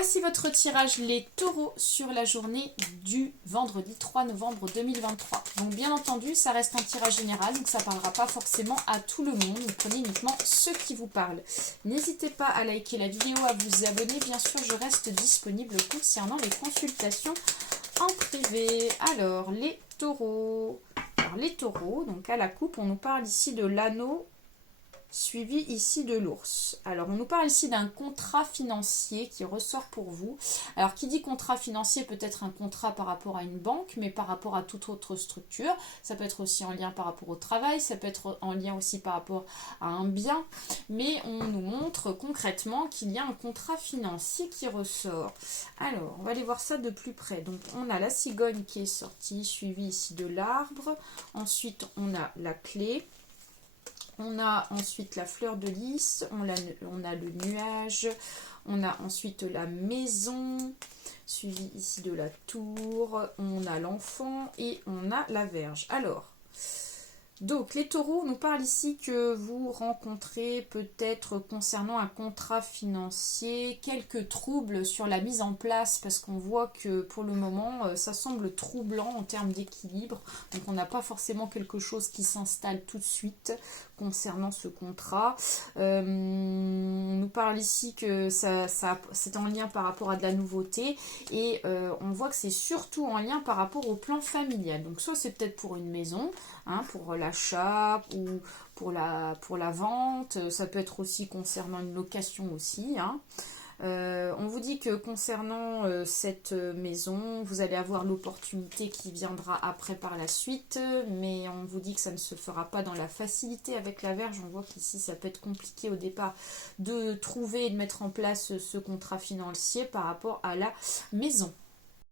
Voici votre tirage les taureaux sur la journée du vendredi 3 novembre 2023. Donc bien entendu, ça reste un tirage général, donc ça ne parlera pas forcément à tout le monde. Vous prenez uniquement ceux qui vous parlent. N'hésitez pas à liker la vidéo, à vous abonner. Bien sûr, je reste disponible concernant les consultations en privé. Alors, les taureaux. Alors, les taureaux, donc à la coupe, on nous parle ici de l'anneau suivi ici de l'ours. Alors, on nous parle ici d'un contrat financier qui ressort pour vous. Alors, qui dit contrat financier peut être un contrat par rapport à une banque, mais par rapport à toute autre structure. Ça peut être aussi en lien par rapport au travail, ça peut être en lien aussi par rapport à un bien. Mais on nous montre concrètement qu'il y a un contrat financier qui ressort. Alors, on va aller voir ça de plus près. Donc, on a la cigogne qui est sortie, suivie ici de l'arbre. Ensuite, on a la clé. On a ensuite la fleur de lys, on a le nuage, on a ensuite la maison, suivi ici de la tour, on a l'enfant et on a la Vierge. Alors, donc les taureaux nous parlent ici que vous rencontrez peut-être concernant un contrat financier quelques troubles sur la mise en place parce qu'on voit que pour le moment ça semble troublant en termes d'équilibre. Donc on n'a pas forcément quelque chose qui s'installe tout de suite concernant ce contrat. On nous parle ici que c'est en lien par rapport à de la nouveauté et on voit que c'est surtout en lien par rapport au plan familial. Donc soit c'est peut-être pour une maison, pour l'achat ou pour la vente. Ça peut être aussi concernant une location aussi. On vous dit que concernant cette maison, vous allez avoir l'opportunité qui viendra après par la suite, mais on vous dit que ça ne se fera pas dans la facilité avec la Vierge. On voit qu'ici ça peut être compliqué au départ de trouver et de mettre en place ce contrat financier par rapport à la maison.